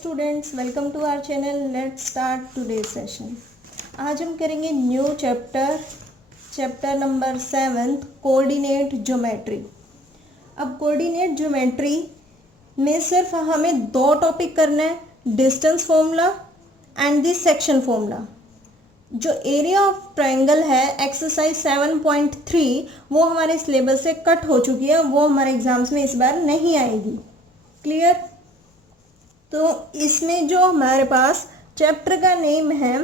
Students, welcome to our channel. Let's start today session. आज हम करेंगे new chapter number 7, coordinate geometry. अब coordinate geometry में सिर्फ हमें दो टॉपिक करना है, distance formula and the section formula. जो एरिया ऑफ ट्रायंगल है एक्सरसाइज 7.3 वो हमारे सिलेबस से कट हो चुकी है, वो हमारे एग्जाम्स में इस बार नहीं आएगी। क्लियर? तो इसमें जो हमारे पास चैप्टर का नेम है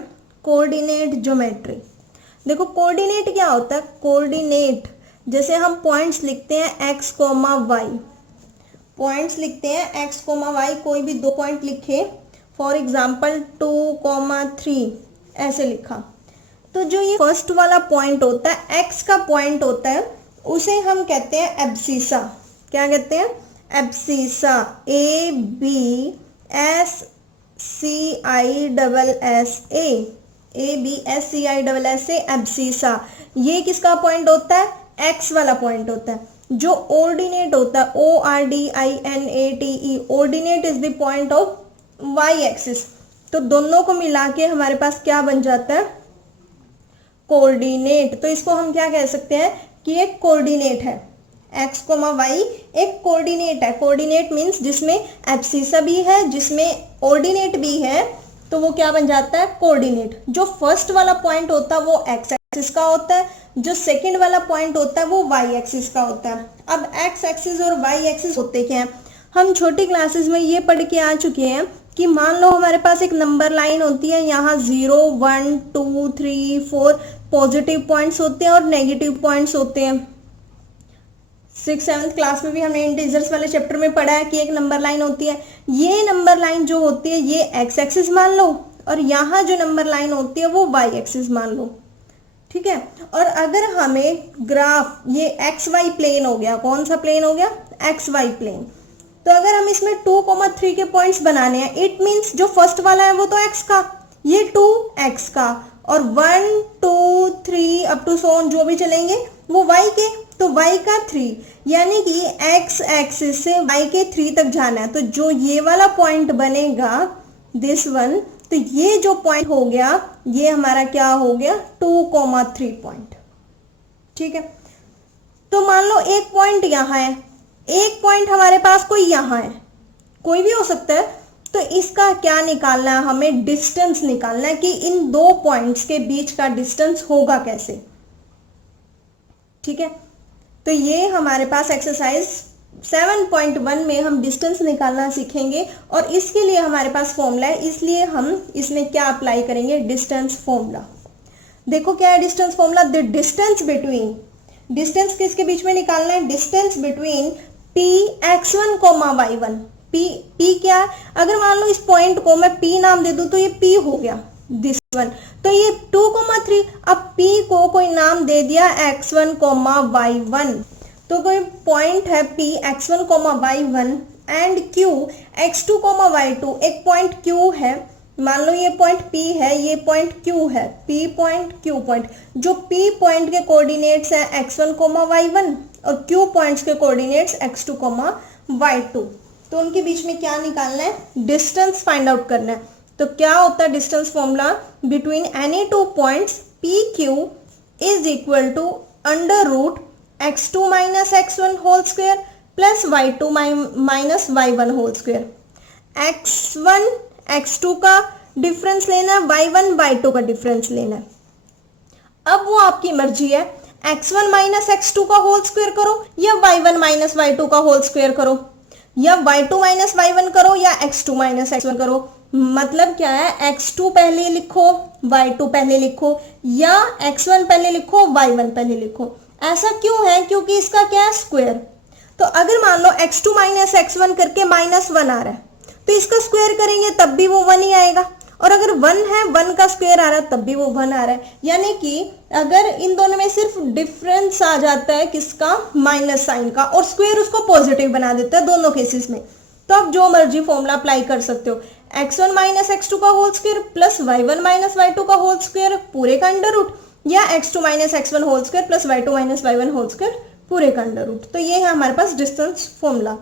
कोऑर्डिनेट ज्योमेट्री। देखो कोऑर्डिनेट क्या होता है। कोऑर्डिनेट जैसे हम पॉइंट्स लिखते हैं x, y, पॉइंट्स लिखते हैं x, y, कोई भी दो पॉइंट लिखे, फॉर एग्जांपल 2, 3 ऐसे लिखा। तो जो ये फर्स्ट वाला पॉइंट होता है, x का पॉइंट होता है, उसे हम कहते हैं एब्सिसा। क्या कहते हैं? एब्सिसा। ABSCISSA abscissa. ये किसका पॉइंट होता है? एक्स वाला पॉइंट होता है। जो ऑर्डिनेट होता है ORDINATE, ordinate is the point of Y axis. तो दोनों को मिला के हमारे पास क्या बन जाता है? कोऑर्डिनेट। तो इसको हम क्या कह सकते हैं कि एक कोऑर्डिनेट है। x, y एक कोऑर्डिनेट है। कोऑर्डिनेट मीन्स जिसमें एब्सिसा भी है, जिसमें ऑर्डिनेट भी है, तो वो क्या बन जाता है? कोऑर्डिनेट। जो फर्स्ट वाला पॉइंट होता है वो x एक्सिस का होता है, जो सेकंड वाला पॉइंट होता है वो y एक्सिस का होता है। अब x एक्सिस और y एक्सिस होते क्या है? हम छोटी क्लासेस में ये पढ़ के आ चुके हैं कि मान लो हमारे पास एक नंबर लाइन होती है, यहाँ 0, 1, 2, 3, 4 पॉजिटिव पॉइंट्स होते हैं और नेगेटिव पॉइंट्स होते हैं। 6th-7th क्लास में भी हमने इंटीजर्स वाले चैप्टर में पढ़ा है कि एक नंबर लाइन होती है। ये नंबर लाइन जो होती है ये x एक्सिस मान लो, और यहाँ जो नंबर लाइन होती है वो y एक्सिस मान लो। ठीक है? और अगर हमें ग्राफ, ये XY प्लेन हो गया, कौन सा प्लेन हो गया? XY plane. तो अगर हम इसमें 2, 3 के पॉइंट्स बनाने हैं, इट मीन्स जो फर्स्ट वाला है वो तो x का, ये 2x का, और 1, 2, 3 अप टू सो ऑन जो भी चलेंगे वो y के, तो y का 3, यानी कि x एक्सिस से y के 3 तक जाना है। तो जो ये वाला पॉइंट बनेगा, दिस वन, तो ये जो पॉइंट हो गया ये हमारा क्या हो गया? 2, 3 पॉइंट। ठीक है? तो मान लो एक पॉइंट यहाँ है, एक पॉइंट हमारे पास कोई यहाँ है, कोई भी हो सकता है। तो इसका क्या निकालना है? हमें डिस्टेंस निकालना है कि इन दो पॉइंट्स के बीच का डिस्टेंस होगा कैसे। ठीक है? तो ये हमारे पास एक्सरसाइज 7.1 में हम डिस्टेंस निकालना सीखेंगे, और इसके लिए हमारे पास फॉर्मूला है, इसलिए हम इसमें क्या अप्लाई करेंगे? Distance formula. देखो क्या है distance formula? The distance between, distance किसके बीच में निकालना है? Distance between Px1, y1। P क्या है? अगर मान लो इस पॉइंट को मैं P नाम दे दूं तो ये P हो गया, दिस वन। तो ये 2, 3, अब P को कोई नाम दे दिया x1, y1। तो कोई पॉइंट है P x1, y1 and Q x2, y2, एक पॉइंट Q है। मान लो ये पॉइंट P है, ये पॉइंट Q है, P पॉइंट, Q पॉइंट। जो P पॉइंट के कोऑर्डिनेट्स है x1, y1, और Q पॉइंट्स के कोऑर्डिनेट्स x2, y2। तो उनके बीच में क्या निकालना है? डिस्टेंस फाइंड आउट करना है। तो क्या होता है distance formula? Between any two points PQ is equal to under root x2 minus x1 whole square plus y2 minus y1 whole square. x1 x2 का डिफरेंस लेना है, y1 y2 का डिफरेंस लेना है। अब वो आपकी मर्जी है, x1 माइनस x2 का होल स्क्वायर करो, या y1 माइनस y2 का होल स्क्वायर करो, या y2 माइनस y1 करो, या x2 माइनस x1 करो। मतलब क्या है? x2 पहले लिखो, y2 पहले लिखो, या x1 पहले लिखो, y1 पहले लिखो। ऐसा क्यों है? क्योंकि इसका क्या है? स्क्वायर। तो अगर मान लो x2 माइनस x1 करके -1 आ रहा है, तो इसका स्क्वायर करेंगे तब भी वो 1 ही आएगा, और अगर 1 है, 1 का स्क्वायर आ रहा है तब भी वो 1 आ रहा है। यानी कि अगर इन दोनों में सिर्फ डिफरेंस आ जाता है किसका? माइनस साइन का, और स्क्वायर उसको पॉजिटिव बना देता है दोनों केसेस में, तो आप जो मर्जी फॉर्मूला अप्लाई कर सकते हो। x1 माइनस x2 का whole square plus y1 minus y2 का होल स्क्वायर पूरे का अंडर रूट, या x2 minus x1 whole square plus y2 minus y1 whole square पूरे का अंडर रूट। तो ये है हमारे पास डिस्टेंस फॉर्मूला।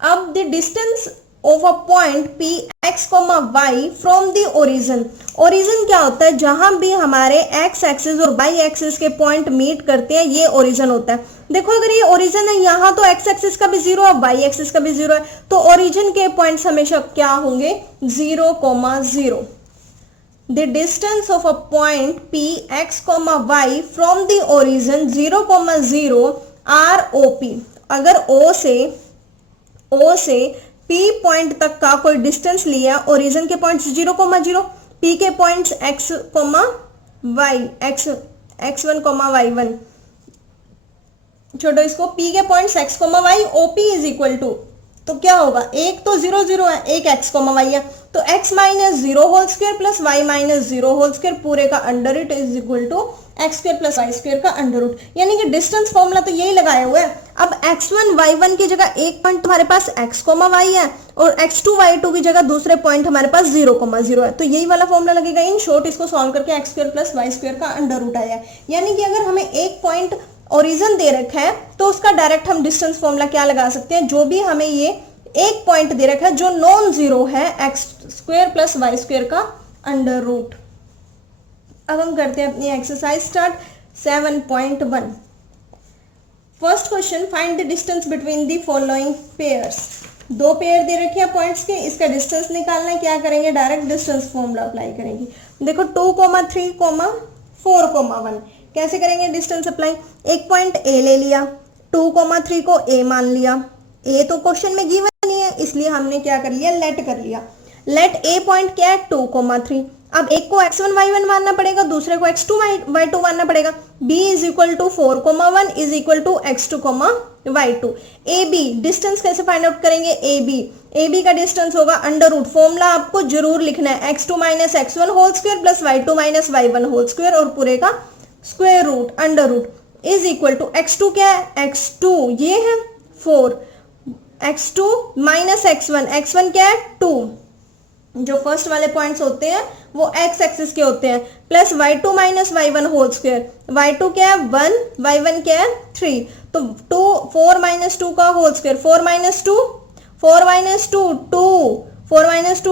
अब the distance of a point P X comma Y from the origin. Origin क्या होता है, जहां भी हमारे एक्स एक्सिस और वाई एक्सिस के पॉइंट मीट करते हैं, ये ओरिजिन होता है। देखो अगर ये ओरिजिन है, यहाँ तो एक्स एक्सिस का भी जीरो है, वाई एक्सिस का भी जीरो है, तो ओरिजिन के पॉइंट्स हमेशा क्या होंगे, 0,0। The distance of a point P x, y from the origin 0,0 are OP। अगर O से P पॉइंट तक का कोई डिस्टेंस लिया, ओरिजिन के पॉइंट्स 0,0, P के points x, y, x1, y1, छोड़ो इसको, P के points x, y, OP is equal to, तो क्या होगा, एक तो 0, 0 है, एक x, y है, तो x minus 0 whole square plus y minus 0 whole square पूरे का under root is equal to X square plus Y square का अंडर रूट। यानी कि डिस्टेंस फॉर्मूला तो यही लगाया हुआ है। अब x1 y1 की जगह एक पॉइंट तुम्हारे पास x, y है, और x2 y2 की जगह दूसरे पॉइंट हमारे पास 0,0 है, तो यही वाला फॉर्मूला लगेगा। इन शॉर्ट इसको सॉल्व करके X square plus Y square का अंडर रूट आया है। यानी कि अगर हमें एक पॉइंट ओरिजिन दे रखा है तो उसका डायरेक्ट हम डिस्टेंस फॉर्मूला क्या लगा सकते हैं, जो भी हमें ये एक पॉइंट दे रखा है जो नॉन जीरो है, X square plus Y square का अंडर रूट। अब हम करते हैं अपनी exercise start 7.1। First question, find the distance between the following pairs. दो पेयर दे रखे हैं पॉइंट्स के, इसका डिस्टेंस निकालना है। क्या करेंगे, डायरेक्ट डिस्टेंस फॉर्मूला अप्लाई करेंगे। देखो 2,3, 4,1 कैसे करेंगे डिस्टेंस अप्लाई। एक पॉइंट ए ले लिया, 2,3 को ए मान लिया, ए तो क्वेश्चन में गिवन नहीं है इसलिए हमने क्या कर लिया, लेट कर लिया। लेट ए पॉइंट क्या है, 2,3। अब एक को x1 y1 मानना पड़ेगा, दूसरे को x2 y2 मानना पड़ेगा। b is equal to 4,1 is equal to x2 y2। A B distance कैसे फाइंड आउट करेंगे, ए बी का डिस्टेंस होगा अंडर रूट, फॉर्मूला आपको जरूर लिखना है, x2 minus x1 whole square plus y2 minus y1 whole square और पूरे का square root under root is equal to x2 क्या है, x2 ये है 4, x2 माइनस x1 क्या है 2, जो फर्स्ट वाले पॉइंट्स होते हैं वो x एक्सिस के होते हैं, plus y2 minus y1 whole square, y2 क्या है 1, y1 क्या है 3, तो 4 माइनस 2 का होल स्क्वायर, 4 माइनस 2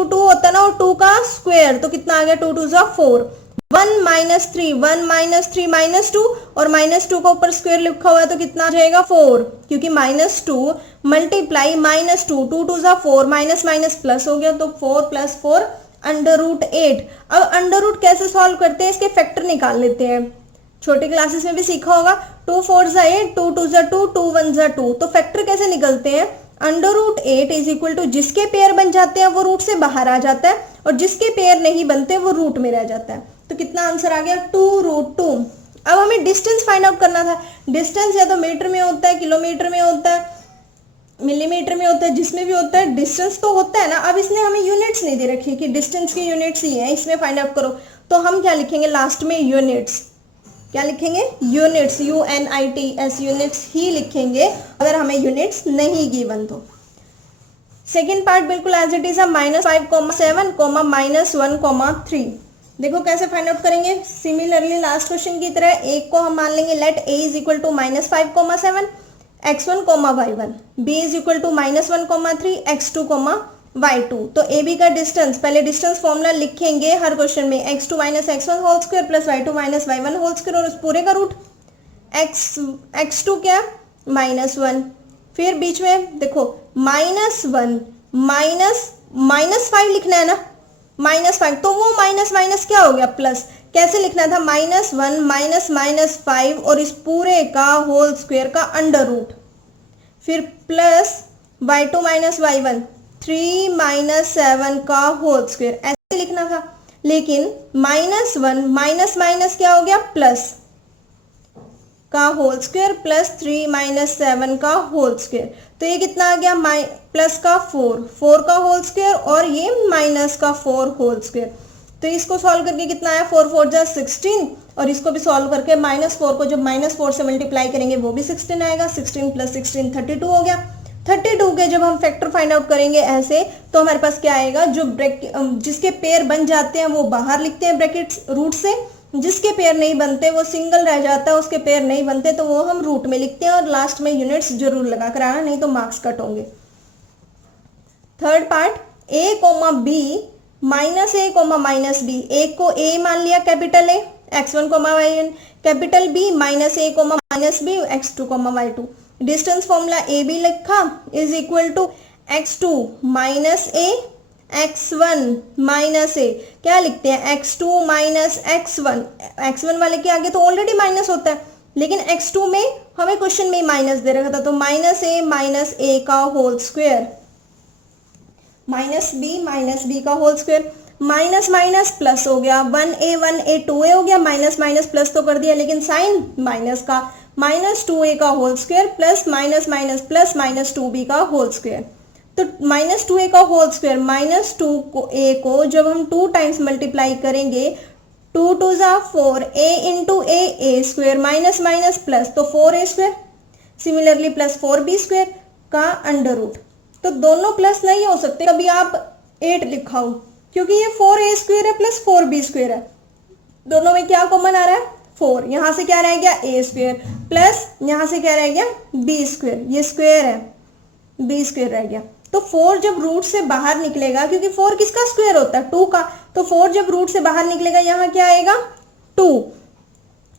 2 होता है ना, और 2 का स्क्वायर, तो कितना आ गया 2 2 जा 4, 1 माइनस 3 माइनस 2 और माइनस 2 का ऊपर स्क्वायर लिखा हुआ है तो कितना आ जाएगा 4, क्योंकि माइनस 2 मल्टीप्लाई माइनस 2, 2 2 जा 4, माइनस माइनस प्लस हो गया, तो 4 प्लस 4 अंडर रूट 8। अब अंडर रूट कैसे सॉल्व करते हैं, इसके फैक्टर निकाल लेते हैं। छोटे क्लासेस में भी सीखा होगा, 2 4 जा 8, 2 2 जा 2, 2 1 जा 2, तो फैक्टर कैसे निकलते हैं, under root 8 is equal to जिसके पेयर बन जाते हैं वो रूट से बाहर आ जाता है और जिसके पेयर नहीं बनते वो रूट में रह जाता है। तो कितना आंसर आ गया 2√2। अब हमें डिस्टेंस फाइंड आउट करना था। डिस्टेंस या तो मीटर में होता है, किलोमीटर में होता है, मिलीमीटर में होता है, जिसमें भी होता है डिस्टेंस तो होता है ना। अब इसने हमें यूनिट्स नहीं दे रखी कि डिस्टेंस की यूनिट्स ही है, इसमें फाइंड आउट करो, तो हम क्या लिखेंगे लास्ट में, यूनिट्स। क्या लिखेंगे, यूनिट्स, UNITS, यूनिट्स ही लिखेंगे अगर हमें यूनिट्स नहीं गिवन तो। सेकेंड पार्ट बिल्कुल एज इट इज है, -5,7, -1,3। देखो कैसे फाइंड आउट करेंगे, सिमिलरली लास्ट क्वेश्चन की तरह एक को हम मान लेंगे, let a is equal to -5,7 x1, y1, b is equal to -1,3 x2, y2। तो ए बी का डिस्टेंस, पहले डिस्टेंस फॉर्मूला लिखेंगे हर क्वेश्चन में, x2 minus x1 whole square plus y2 minus y1 whole square और उस पूरे का रूट, x2 क्या -1, फिर बीच में देखो -1 -5 लिखना है ना, -5, तो वो माइनस माइनस क्या हो गया प्लस, कैसे लिखना था, -1 -5 और इस पूरे का होल स्क्वायर का अंडर रूट, फिर प्लस y2 माइनस y1 3 - 7 का होल स्क्वायर, ऐसे लिखना था। लेकिन -1 माइनस माइनस क्या हो गया प्लस का होल स्क्वायर प्लस 3 - 7 का होल स्क्वायर, तो ये कितना आ गया, प्लस का 4 का होल स्क्वायर और ये माइनस का 4 होल स्क्वायर। तो इसको सॉल्व करके कितना आया, 4 4 जा 16, और इसको भी सॉल्व करके -4 को जब -4 से मल्टीप्लाई करेंगे वो भी 16 आएगा, 16 प्लस 16 32 हो गया। 32 के जब हम फैक्टर फाइंड आउट करेंगे ऐसे, तो हमारे पास क्या आएगा, जो जिसके पेयर बन जाते हैं वो बाहर लिखते हैं ब्रैकेट रूट से, जिसके पेयर नहीं बनते वो सिंगल रह जाता है, उसके पेयर नहीं बनते तो वो हम रूट में लिखते हैं, और लास्ट में यूनिट्स जरूर लगा कर आना, नहीं तो मार्क्स कट होंगे। Third part a comma b minus A comma minus B, एक को a मान लिया capital A x1 comma y1, capital B minus A comma minus B x2 comma y2। Distance formula A B लिखा is equal to x2 minus A x1 minus A, क्या लिखते हैं x2 minus x1, x1 वाले के आगे तो already minus होता है, लेकिन x2 में हमें क्वेश्चन में माइनस दे रखा था, तो माइनस ए का होल स्क्वायर माइनस बी का whole square, minus minus plus हो गया, 1a 2a हो गया, माइनस माइनस प्लस तो कर दिया लेकिन साइन माइनस का, माइनस 2a का whole square plus minus minus plus minus 2b का होल स्क्वायर। तो माइनस 2a का होल स्क्वायर माइनस 2a को जब हम 2 टाइम्स मल्टीप्लाई करेंगे, 2 2 जा 4, a into A square minus minus plus तो 4a square, similarly plus 4b square का अंडर रूट। तो दोनों प्लस नहीं हो सकते, कभी आप 8 लिखाओ क्योंकि ये 4a स्क्वायर है प्लस 4b स्क्वायर है, दोनों में क्या कॉमन आ रहा है 4, यहाँ से क्या रह गया a स्क्वायर प्लस यहाँ से क्या रह गया b स्क्वायर, ये स्क्वायर है b स्क्वायर रह गया। तो 4 जब रूट से बाहर निकलेगा, क्योंकि 4 किसका स्क्वायर होता है 2 का, तो 4 जब रूट से बाहर निकलेगा यहाँ क्या आएगा 2,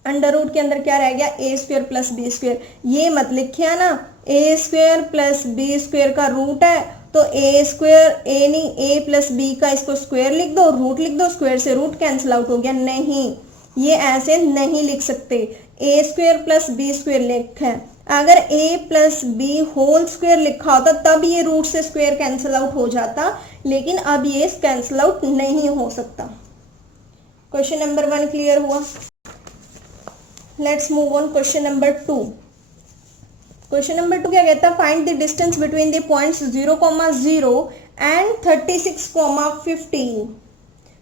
अंडर रूट के अंदर क्या रह गया a square plus b square. ये मत लिखिए ना a square plus b square का रूट है तो a स्क्वायर, a नहीं a प्लस b का इसको स्क्वायर लिख दो, रूट लिख दो, स्क्वायर से रूट कैंसिल आउट हो गया, नहीं ये ऐसे नहीं लिख सकते, a square plus b square लिखा है, अगर a plus B whole square लिखा होता तब ये रूट से स्क्वायर कैंसिल आउट हो जाता, लेकिन अब ये कैंसिल आउट नहीं हो सकता। क्वेश्चन नंबर 1 क्लियर हुआ। Let's move on question number 2। Question number 2 क्या कहता है, find the distance between the points 0,0 and 36,15।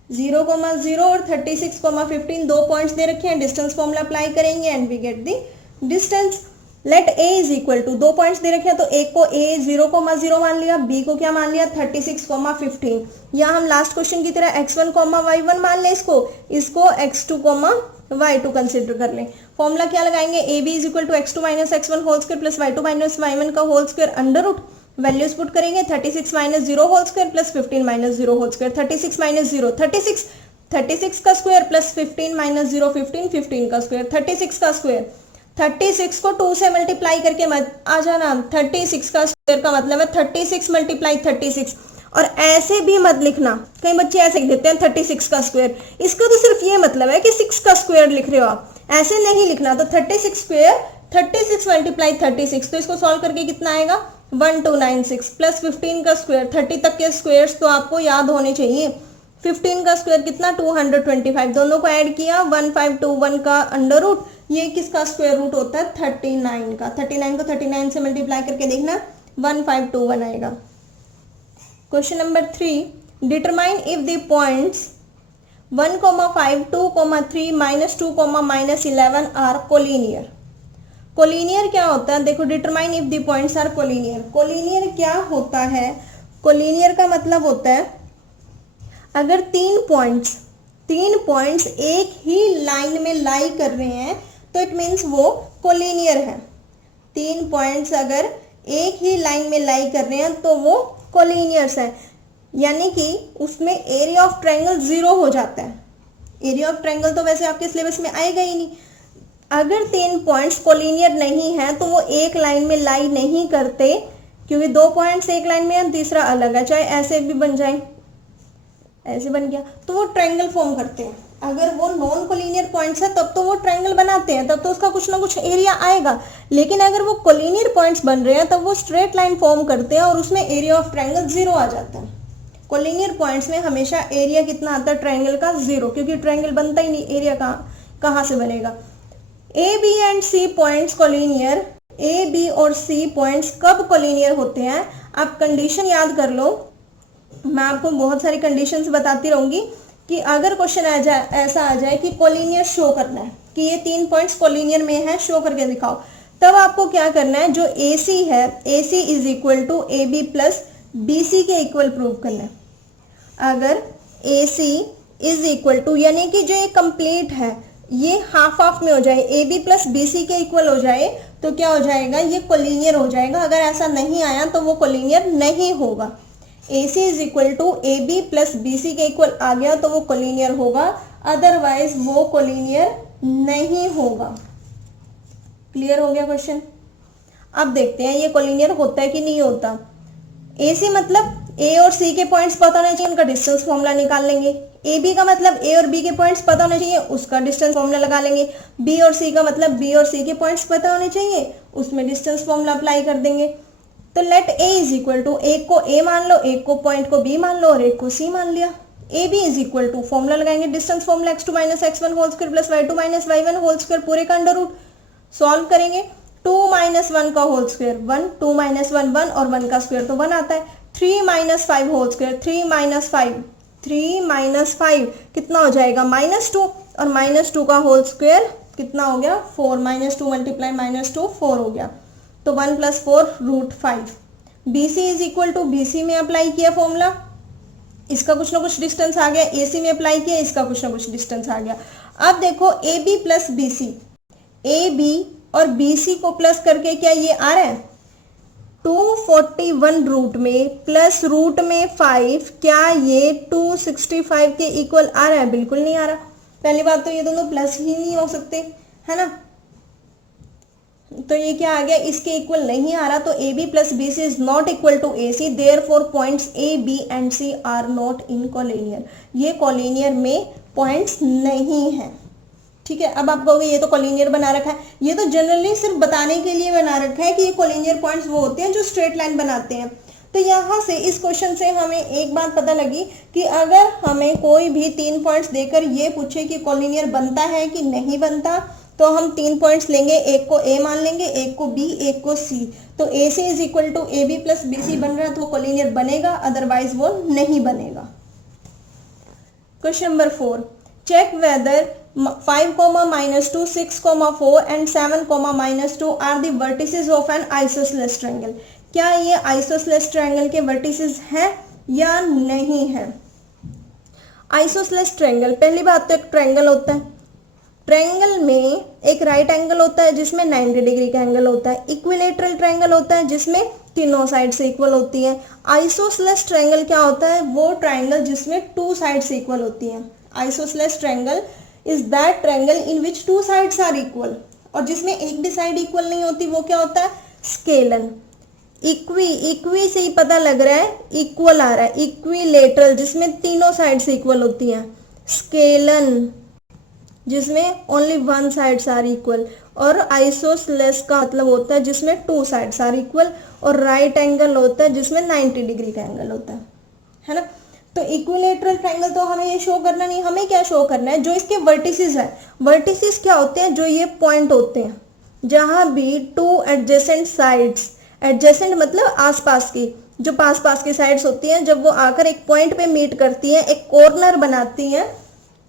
0,0 और 36,15 दो पॉइंट्स दे रखे हैं, डिस्टेंस फॉर्मूला अप्लाई करेंगे and we get the distance. Let a is equal to, दो पॉइंट्स दे रखे हैं तो एक को a 0,0 मान लिया, b को क्या मान लिया 36,15, या हम लास्ट क्वेश्चन की तरह x1, y1 मान लें, इसको x2, y2 कंसिडर कर लें। फॉर्मूला क्या लगाएंगे, ab is equal to x2 minus x1 whole square plus y2 minus y1 का whole square under root, values put करेंगे 36 minus 0 whole square plus 15 minus 0 whole square, 36 minus 0 36 का square plus 15 minus 0 15 का square, 36 का square, 36 को 2 से multiply करके मत आ जाना, 36 का स्क्वायर का मतलब है 36 मल्टीप्लाई 36, और ऐसे भी मत लिखना, कई बच्चे ऐसे लिख देते हैं 36 का स्क्वायर, इसका तो सिर्फ ये मतलब है कि 6 का स्क्वायर लिख रहे हो आप, ऐसे नहीं लिखना। तो 36 स्क्वायर 36 मल्टीप्लाई 36, तो इसको सॉल्व करके कितना आएगा 1296 प्लस 15 का स्क्वायर, 30 तक के स्क्वायर्स तो आपको याद होने चाहिए, 15 का स्क्वायर कितना 225, दोनों को ऐड किया 1521 का अंडर रूट, ये किसका स्क्वायर रूट होता है 39 का, 39 को 39 से मल्टीप्लाई करके देखना 1521 आएगा। Question number 3, determine if the points 1,5, 2,3, -2, -11 are collinear. Collinear क्या होता है, देखो determine if the points are collinear, collinear क्या होता है, कोलिनियर का मतलब होता है अगर तीन पॉइंट्स एक ही लाइन में लाई कर रहे हैं तो इट मीन्स वो कोलिनियर है। 3 पॉइंट्स अगर एक ही लाइन में लाई कर रहे हैं तो वो कोलिनियर्स है, यानी कि उसमें एरिया ऑफ ट्रायंगल 0 हो जाता है। एरिया ऑफ ट्रायंगल तो वैसे आपके सिलेबस में आएगा ही नहीं। अगर 3 पॉइंट्स कोलिनियर नहीं है तो वो एक लाइन में लाई नहीं करते, क्योंकि 2 पॉइंट्स एक लाइन में है, तीसरा अलग है, चाहे ऐसे भी बन जाए, ऐसे बन गया तो वो ट्रायंगल फॉर्म करते हैं। अगर वो नॉन कोलिनियर पॉइंट्स है तब तो वो ट्रायंगल बनाते हैं, तब तो उसका कुछ ना कुछ एरिया आएगा, लेकिन अगर वो कोलिनियर पॉइंट्स बन रहे हैं तब वो स्ट्रेट लाइन फॉर्म करते हैं और उसमें एरिया ऑफ ट्रायंगल 0 आ जाता है। कोलिनियर पॉइंट्स में हमेशा एरिया कितना आता है ट्रायंगल का 0, क्योंकि ट्रायंगल बनता ही नहीं, एरिया कहाँ से बनेगा। A B and C points collinear, A B और सी पॉइंट्स कब कोलिनियर होते हैं, आप कंडीशन याद कर लो, मैं आपको बहुत सारी कंडीशंस बताती रहूंगी कि अगर क्वेश्चन ऐसा आ जाए कि कोलिनियर शो करना है कि ये 3 पॉइंट्स कोलिनियर में है, शो करके दिखाओ, तब आपको क्या करना है, जो AC है AC is equal to AB plus BC के इक्वल प्रूव करना है। अगर AC इज इक्वल टू, यानी कि जो ये कंप्लीट है ये हाफ हाफ में हो जाए, AB प्लस BC के इक्वल हो जाए तो क्या हो जाएगा, ये कोलिनियर हो जाएगा। अगर ऐसा नहीं आया तो वो कोलिनियर नहीं होगा। A C is equal to A B plus B C के इक्वल आ गया तो वो कोलिनियर होगा, अदरवाइज वो कोलिनियर नहीं होगा। क्लियर हो गया क्वेश्चन। अब देखते हैं ये कोलिनियर होता है कि नहीं होता। ए सी मतलब ए और सी के पॉइंट्स पता होने चाहिए, उनका डिस्टेंस फॉर्मूला निकाल लेंगे। ए बी का मतलब ए और बी के पॉइंट्स पता होने चाहिए, उसका डिस्टेंस फॉर्मूला लगा लेंगे। बी और सी का मतलब बी और सी के पॉइंट्स पता होने चाहिए, उसमें डिस्टेंस फॉर्मूला अप्लाई कर देंगे। तो let A is equal to, एक को ए मान लो, एक को पॉइंट को बी मान लो और एक को सी मान लिया। A B is equal to, formula लगाएंगे distance formula x2 minus x1 whole square plus y2 minus y1 whole square पूरे का अंडर रूट। सॉल्व करेंगे, 2 माइनस 1 का होल स्क्वायर 1, 2 माइनस 1 1 और 1 का स्क्वायर तो 1 आता है। 3 minus 5 whole square, 3 minus 5, 3 minus 5 कितना हो जाएगा -2 और -2 का होल स्क्वायर कितना हो गया 4, -2 मल्टीप्लाई -2 4 हो गया। तो 1 plus 4 √5। B C is equal to, B C में अप्लाई किया फॉर्मूला, इसका कुछ ना कुछ डिस्टेंस आ गया, ए सी में अप्लाई किया, इसका कुछ ना कुछ डिस्टेंस आ गया। अब देखो A B plus B C, A B और बी सी को प्लस करके क्या ये आ रहा है 241 रूट में प्लस रूट में 5, क्या ये 265 के इक्वल आ रहा है? बिल्कुल नहीं आ रहा। पहली बात तो ये दोनों प्लस ही नहीं हो सकते, है ना। तो ये क्या आ गया, इसके इक्वल नहीं आ रहा। तो A B plus B C is not equal to A C, therefore points A B and C are not in collinear. ये कोलिनियर में पॉइंट्स नहीं है। ठीक है, अब आप कहोगे ये तो कोलिनियर बना रखा है, ये तो जनरली सिर्फ बताने के लिए बना रखा है कि ये कोलिनियर पॉइंट्स वो होते हैं जो स्ट्रेट लाइन बनाते हैं। तो यहाँ से इस क्वेश्चन से हमें एक बात पता लगी कि अगर हमें कोई भी 3 पॉइंट्स देकर ये पूछे कि कोलिनियर बनता है कि नहीं बनता, तो हम 3 पॉइंट्स लेंगे, एक को ए मान लेंगे, एक को बी, एक को सी। तो A C is equal to A B plus B C बन रहा है तो कोलिनियर बनेगा, अदरवाइज वो नहीं बनेगा। Question number 4, check whether 5, -2, 6, 4 and 7, -2 are the vertices of an isosceles triangle. क्या ये आइसोसेलेस ट्रायंगल के वर्टिसेस हैं या नहीं है? आइसोसेलेस ट्रायंगल, पहली बात तो एक ट्रायंगल होता है, ट्रायंगल में एक राइट एंगल होता है जिसमें 90 डिग्री का एंगल होता है, इक्विलेटरल ट्रायंगल होता है जिसमें तीनों साइड से इक्वल होती है। आइसोसेलेस ट्रायंगल क्या होता है? वो ट्रायंगल जिसमें 2 साइड से इक्वल होती है। Isosceles triangle is that triangle in which 2 sides are equal, और जिसमें एक भी साइड इक्वल नहीं होती वो क्या होता है? स्केलन। इक्वी से ही पता लग रहा है इक्वल आ रहा है। इक्विलेटरल जिसमें तीनों साइड से इक्वल होती हैं। स्केलन जिसमें ओनली 1 साइड्स आर इक्वल। और आइसोसेलेस का मतलब होता है जिसमें 2 साइड्स आर इक्वल। और राइट एंगल होता है जिसमें 90 डिग्री का एंगल होता है ना। तो इक्विलेटरल ट्रायंगल तो हमें ये शो करना नहीं, हमें क्या शो करना है, जो इसके वर्टिसेस है। वर्टिसेस क्या होते हैं? जो ये पॉइंट होते हैं जहां भी 2 एडजेसेंट साइड्स, एडजेसेंट मतलब आसपास की, जो पास की साइड्स होती हैं, जब वो आकर एक पॉइंट पे मीट करती हैं, एक कॉर्नर बनाती हैं,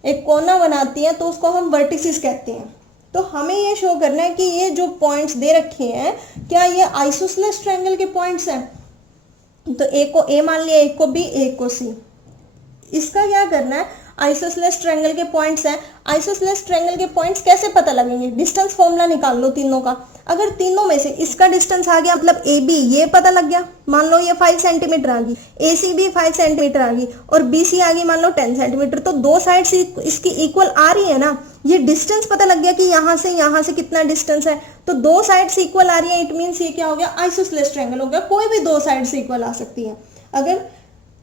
एक कोना बनाती हैं, तो उसको हम वर्टिसेस कहते हैं। तो हमें ये शो करना है कि ये जो पॉइंट्स दे रखे हैं क्या ये आइसोसेलेस ट्रायंगल के पॉइंट्स हैं। तो एक को ए मान लिया, एक को बी, एक को सी। इसका क्या करना है, आइसोसेलेस ट्रायंगल के पॉइंट्स हैं। आइसोसेलेस ट्रायंगल के पॉइंट्स कैसे पता लगेंगे? डिस्टेंस फॉर्मूला निकाल लो तीनों का। अगर तीनों में से इसका डिस्टेंस आ गया, मतलब ए बी ये पता लग गया, मान लो ये 5 सेंटीमीटर आ गई, ए सी भी 5 सेंटीमीटर आ गई और बी सी आ गई मान लो 10 सेंटीमीटर, तो 2 साइड से इसकी इक्वल आ रही है ना। ये डिस्टेंस पता लग गया कि यहाँ से कितना डिस्टेंस है, तो 2 साइड से इक्वल आ रही है, इट मीन्स ये क्या हो गया, आइसोसेलेस ट्रायंगल हो गया। कोई भी 2 साइड से इक्वल आ सकती है, अगर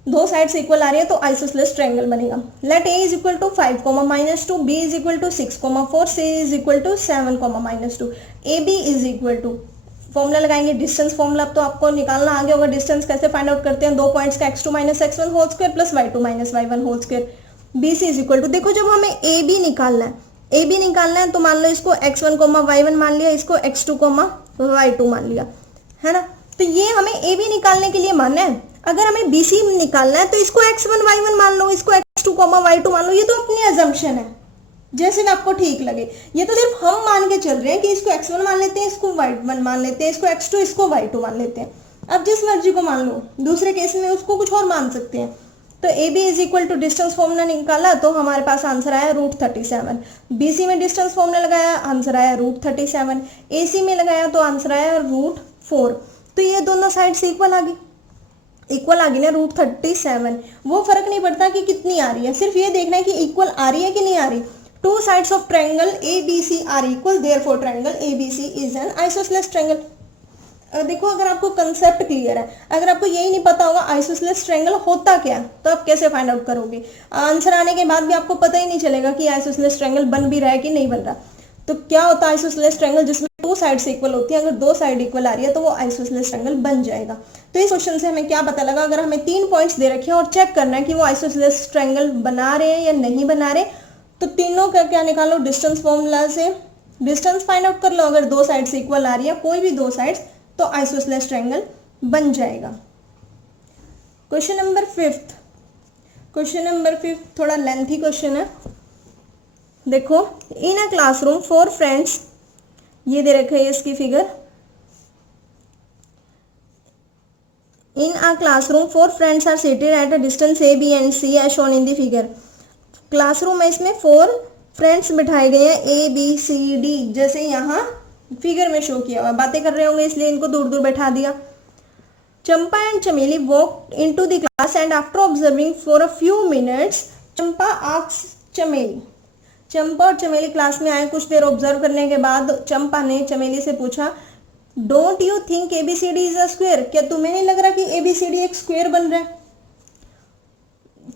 2 साइड से इक्वल आ रही है तो आइसोसेलेस ट्रायंगल बनेगा। Let A is equal to 5, -2, B is equal to 6, 4, C is equal to 7, -2। A B is equal to, formula लगाएंगे डिस्टेंस फॉर्मूला, तो आपको निकालना आ गया होगा डिस्टेंस कैसे फाइंड आउट करते हैं। 2 पॉइंट्स का x2 - x1 whole square plus y2 - y1 whole square. B C is equal to, देखो जब हमें ए बी निकालना है, तो मान लो इसको x1, y1 मान लिया, इसको x2, y2 मान लिया, है ना। तो ये हमें ए बी निकालने के लिए मानना है। अगर हमें बी सी निकालना है तो इसको x1, y1 मान लो, इसको x2, y2 मान लो। ये तो अपनी अजम्पशन है, जैसे भी आपको ठीक लगे। ये तो सिर्फ हम मान के चल रहे हैं कि इसको x1 मान लेते हैं, इसको y1 मान लेते हैं, इसको x2, इसको y2 मान लेते हैं। अब जिस मर्जी को मान लो, दूसरे केस में उसको कुछ और मान सकते हैं। तो A B is equal to distance formula निकाला तो हमारे पास आंसर आया √37। बी सी में डिस्टेंस फॉर्मूला लगाया, आंसर आया √37। ए सी में लगाया तो आंसर आया √4। तो ये दोनों साइड से इक्वल आ गई। इक्वल आ गई ना √37, वो फर्क नहीं पड़ता कि कितनी आ रही है, सिर्फ ये देखना है कि इक्वल आ रही है कि नहीं आ रही। Two sides of triangle ABC are equal, therefore triangle ABC is an isosceles triangle. देखो अगर आपको कंसेप्ट क्लियर है, अगर आपको यही नहीं पता होगा आइसोसेलेस ट्रायंगल होता क्या है, तो आप कैसे फाइंड आउट करोगे? आंसर आने के बाद भी आपको पता ही नहीं चलेगा कि आइसोसेलेस ट्रायंगल बन भी रहा है कि नहीं बन रहा। तो क्या होता है आइसोसेलेस ट्रायंगल? जिसमें टू साइड्स इक्वल होती है, अगर दो साइड इक्वल आ रही है तो वो आइसोसेलेस ट्रायंगल बन जाएगा। तो इस क्वेश्चन से हमें क्या पता लगा? अगर हमें 3 पॉइंट्स दे रखे हैं और चेक करना है कि वो आइसोसेलेस ट्रायंगल बना रहे हैं या नहीं बना रहे, तो तीनों का क्या निकालो? डिस्टेंस फॉर्मूला से डिस्टेंस फाइंड आउट कर लो। अगर दो साइड्स इक्वल आ रही है, कोई भी दो साइड्स, तो आइसोसेलेस ट्रायंगल बन जाएगा। क्वेश्चन नंबर 5, क्वेश्चन नंबर 5 थोड़ा लेंथी क्वेश्चन है। देखो, इन अ क्लासरूम 4 फ्रेंड्स, ये दे रखे है इसकी figure. In a classroom 4 friends are seated at a distance A, B and C as shown in the figure. Classroom में इसमें 4 फ्रेंड्स बिठाए गए हैं A, B, C, D, जैसे यहाँ फिगर में शो किया हुआ। बातें कर रहे होंगे इसलिए इनको दूर दूर बैठा दिया। चंपा एंड चमेली walk into the class and after observing for a few minutes Champa asked चमेली। चंपा और चमेली क्लास में आए, कुछ देर ऑब्जर्व करने के बाद चंपा ने चमेली से पूछा, don't you think ABCD is a square? क्या तुम्हें नहीं लग रहा कि ABCD एक स्क्वायर बन रहा है?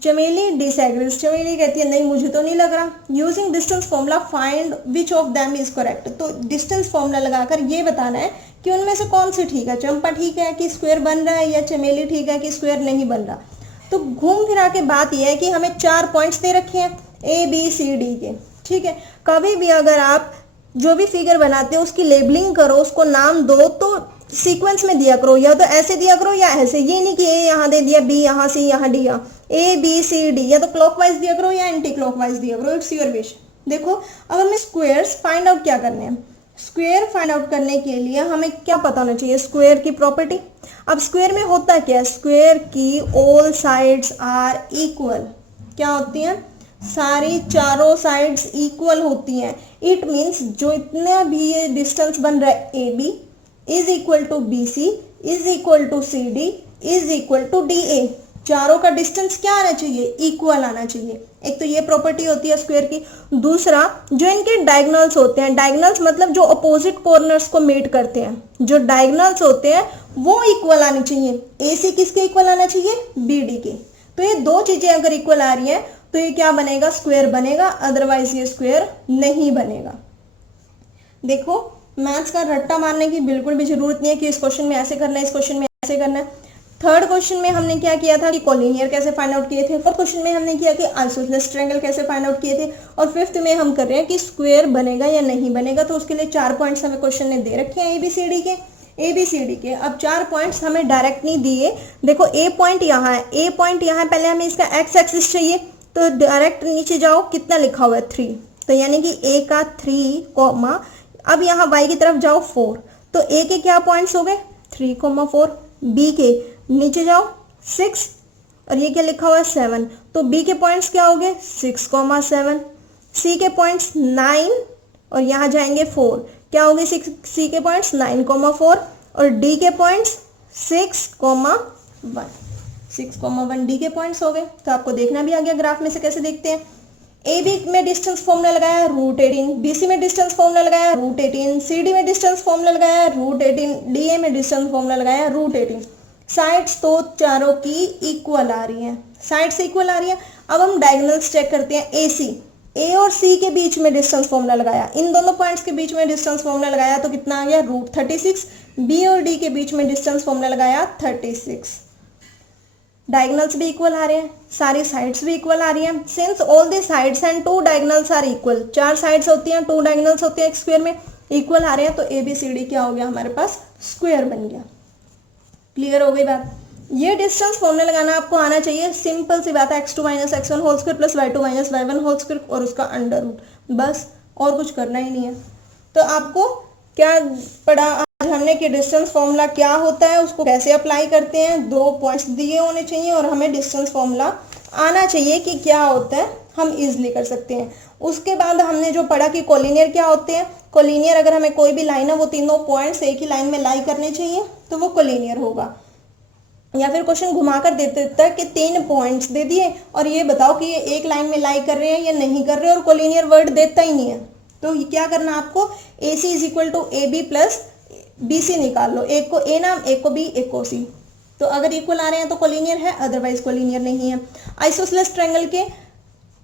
चमेली डिसएग्रीज, चमेली कहती है नहीं मुझे तो नहीं लग रहा। Using distance formula find which of them is correct. तो डिस्टेंस फॉर्मूला लगाकर ये बताना है कि उनमें से कौन सी ठीक है, चंपा ठीक है कि स्क्वायर बन रहा है, या चमेली ठीक है कि स्क्वायर नहीं बन रहा। तो घूम फिरा के बात यह है कि हमें 4 पॉइंट्स दे रखे हैं ABCD के, ठीक है। कभी भी अगर आप जो भी फिगर बनाते हो उसकी लेबलिंग करो, उसको नाम दो, तो सीक्वेंस में दिया करो, या तो ऐसे दिया करो या ऐसे। ये नहीं कि A यहाँ दे दिया, B यहाँ, C यहाँ, D यहाँ, ABCD, या तो क्लॉकवाइज दिया करो या एंटी क्लॉकवाइज दिया करो, इट्स योर विश। देखो अब हमें स्क्वायर्स फाइंड आउट क्या करने हैं। स्क्वायर फाइंड आउट करने के लिए हमें क्या पता होना चाहिए? स्क्वायर की प्रॉपर्टी। अब स्क्वायर में होता क्या है? स्क्वायर की ऑल साइड्स आर इक्वल। क्या होती हैं? सारी चारों साइड्स इक्वल होती हैं। इट मीन्स जो इतना भी ये डिस्टेंस बन रहा है AB is equal to BC is equal to CD is equal to DA। चारों का डिस्टेंस क्या आना चाहिए? इक्वल आना चाहिए। एक तो ये प्रॉपर्टी होती है स्क्वायर की। दूसरा, जो इनके डायगोनल्स होते हैं, डायगोनल्स मतलब जो अपोजिट कॉर्नर्स को मीट करते हैं, जो डायगोनल्स होते हैं वो इक्वल आनी चाहिए। AC किसके इक्वल आना चाहिए? BD के। तो ये दो चीजें अगर इक्वल आ रही हैं तो ये क्या बनेगा? स्क्वायर बनेगा, अदरवाइज ये स्क्वायर नहीं बनेगा। देखो, मैथ्स का रट्टा मारने की बिल्कुल भी जरूरत नहीं है कि इस क्वेश्चन में ऐसे करना है, इस क्वेश्चन में ऐसे करना है। थर्ड क्वेश्चन में हमने क्या किया था कि कोलिनियर कैसे फाइंड आउट किए थे। फोर्थ क्वेश्चन में हमने किया कि आइसोसेलेस ट्रायंगल कैसे फाइंड आउट किए थे। और फिफ्थ में हम कर रहे हैं कि स्क्वायर बनेगा या नहीं बनेगा। तो उसके लिए 4 पॉइंट्स हमें क्वेश्चन ने दे रखे हैं ABCD के। अब 4 पॉइंट्स हमें डायरेक्ट नहीं दिए। देखो A पॉइंट यहाँ है, A पॉइंट यहाँ है, पहले हमें इसका x एक्सिस चाहिए, तो डायरेक्ट नीचे जाओ, कितना लिखा हुआ है? 3। तो यानी कि A का 3 कॉमा, अब यहाँ y की तरफ जाओ 4, तो A के क्या पॉइंट्स हो गए? 3,4। B के नीचे जाओ 6, और ये क्या लिखा हुआ है? 7। तो B के पॉइंट्स क्या हो गए? 6,7। C के पॉइंट्स 9, और यहाँ जाएंगे 4, क्या हो गए? C के पॉइंट्स 9,4, और D के पॉइंट्स 6,1। 6,1 D के पॉइंट्स हो गए। तो आपको देखना भी आ गया ग्राफ में से कैसे देखते हैं। AB में डिस्टेंस फॉर्मूला लगाया √18, BC में डिस्टेंस फॉर्मूला लगाया √18, CD में डिस्टेंस फॉर्मूला लगाया √18, DA में डिस्टेंस फॉर्मूला लगाया √18। साइड्स तो चारों की इक्वल आ रही हैं, साइड्स इक्वल आ रही है। अब हम डायगोनल्स चेक करते हैं। AC, A और C के बीच में डिस्टेंस फॉर्मूला लगाया, इन दोनों पॉइंट्स के बीच में डिस्टेंस फॉर्मूला लगाया, तो कितना आ गया? √36। B और D के बीच में डिस्टेंस फॉर्मूला लगाया 36। डायगोनल्स भी इक्वल आ रहे हैं, सारी साइड्स भी इक्वल आ रही हैं। Since all the sides and 2 diagonals are equal, 4 sides होती हैं, 2 डायगोनल्स होते हैं एक स्क्वायर में, इक्वल आ रहे हैं, तो ABCD क्या हो गया? हमारे पास स्क्वायर बन गया। क्लियर हो गई बात? ये डिस्टेंस फॉर्मूला लगाना आपको आना चाहिए। सिंपल सी बात है, x2 - x1 whole square plus y2 - y1 whole square और उसका अंडर रूट, बस, और कुछ करना ही नहीं है। तो आपको क्या पढ़ा आज हमने कि डिस्टेंस फॉर्मूला क्या होता है, उसको कैसे अप्लाई करते हैं। 2 पॉइंट्स दिए होने चाहिए और हमें डिस्टेंस फॉर्मूला आना चाहिए कि क्या होता है, हम इजिली कर सकते हैं। उसके बाद हमने जो पढ़ा कि कोलिनियर क्या होते हैं। कोलिनियर, अगर हमें कोई भी लाइन है वो तीनों पॉइंट्स एक ही लाइन में लाई करने चाहिए तो वो कोलिनियर होगा। या फिर क्वेश्चन घुमा कर दे देता है कि 3 पॉइंट्स दे दिए और ये बताओ कि ये एक लाइन में लाई कर रहे हैं या नहीं कर रहे हैं, और कोलिनियर वर्ड देता ही नहीं है। तो क्या करना आपको, A C is equal to A B plus B C निकाल लो, एक को ए नाम, एक को बी, एक को सी। तो अगर इक्वल आ रहे हैं तो कोलिनियर है, अदरवाइज कोलिनियर नहीं है। आइसोसेलेस ट्रायंगल के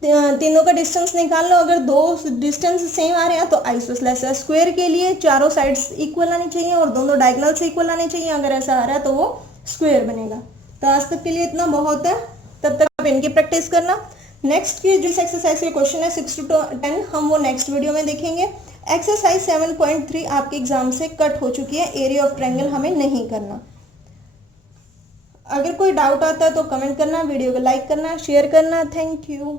तीनों का डिस्टेंस निकाल लो, अगर दो डिस्टेंस सेम आ रहे हैं तो आइसोसेलेस है। स्क्वायर के लिए चारों साइड्स इक्वल आनी चाहिए और दोनों डायगोनल से इक्वल आने चाहिए, अगर ऐसा आ रहा है तो वो स्क्वायर बनेगा। तो आज तक के लिए इतना बहुत है, तब तक आप इनकी प्रैक्टिस करना। नेक्स्ट की जिस एक्सरसाइज के क्वेश्चन है 6 to 10 हम वो नेक्स्ट वीडियो में देखेंगे। एक्सरसाइज 7.3 आपके एग्जाम से कट हो चुकी है, एरिया ऑफ ट्रायंगल हमें नहीं करना। अगर कोई डाउट आता है तो कमेंट करना, वीडियो को लाइक करना, शेयर करना। Thank you.